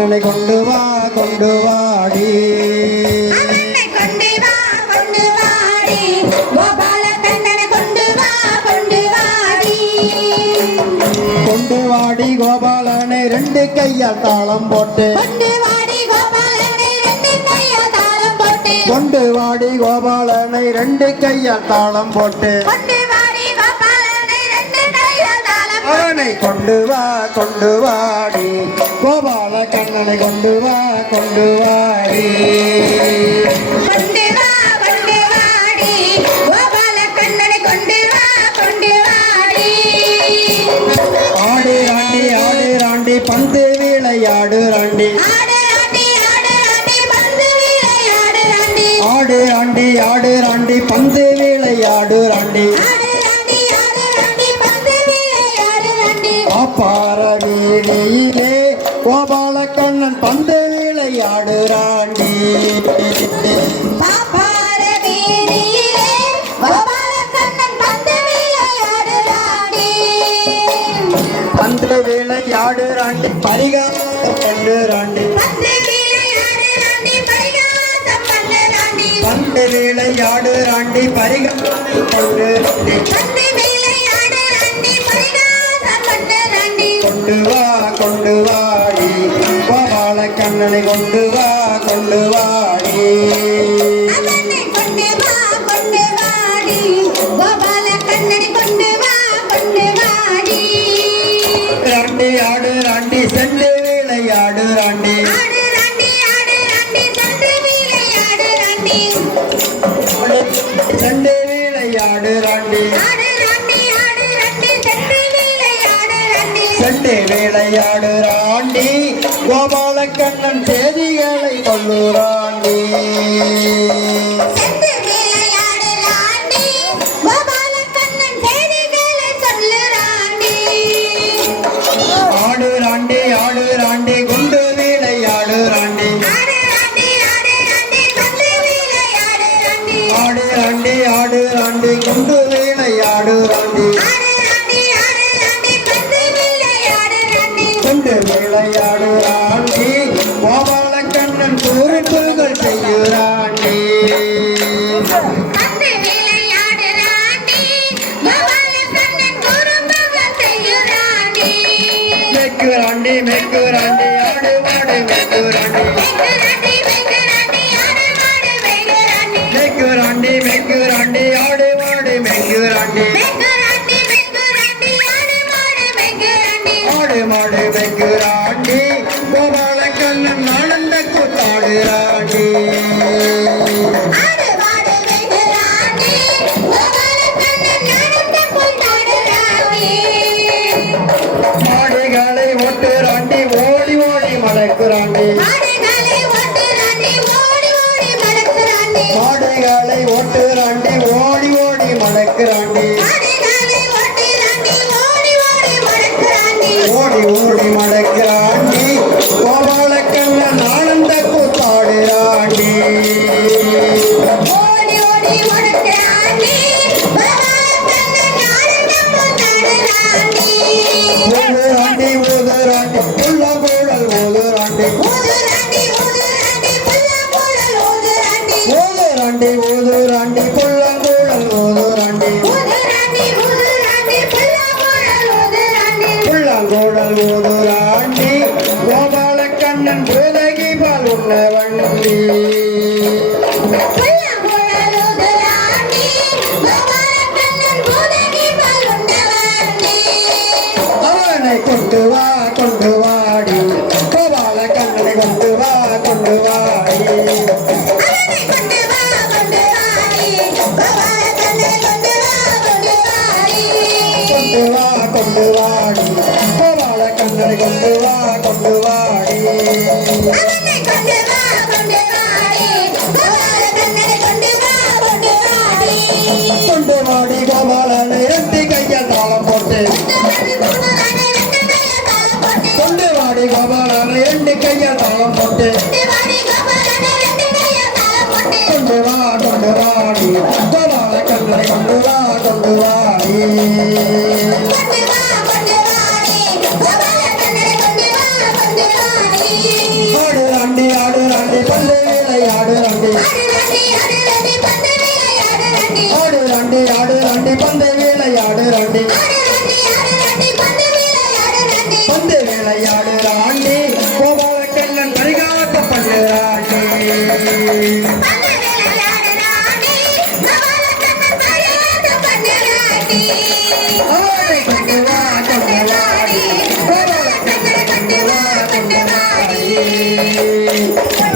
அண்ணனை கொண்டு வா கொண்டு வாடி. கொண்டு வாடி. கோபாலனை ரெண்டு கையால் தாளம் போட்டு. கொண்டு வாடி கோபாலனை ரெண்டு கையால் தாளம் போட்டு. கொண்டு வா கொண்டு வா. அதை கொண்டு வா கொண்டு வாடி. ஆடு ராண்டி ஆடு ராண்டி பந்து விளையாடு ராண்டி ஆடு ராண்டி ஆடு ராண்டி பந்து விளையாடு ராண்டி பாப்பார வீதியிலே பந்தேளையாடுறாண்டி பந்து வேளையாடுறாண்டி பரிகாசம் பண்ணுறாண்டி பந்து வேளையாடுறாண்டி பரிகாசம் பண்ணுறாண்டி ரெண்டு வீணையாடு ராண்டி. சண்டை வேளையாடு ராண்டி. கோபாலக்கண்ணன் செய்திகளை கொள்ளுராண்டி ஆண்டி ஆடு ஆண்டி குண்டு வீணை ஆடு ஆண்டி குண்டு விளையாடு ஆண்டி. கோபால கண்ணன் கூறுகள் செய்யுறாண்டி மேற்குராண்டி மேற்குராண்டி ஆடு வாடு மேற்குராண்டி வெங்கராண்டி ஆடு மாடு வெங்கராண்டி கோபால கண்ணன் நடந்த கூத்தாடு ராண்டி மாடுகளை ஒட்டு ராண்டி ஓடி ஓடி மடக்குறாண்டி ಸರ್ವೋದಯ ¡Vamos! கபால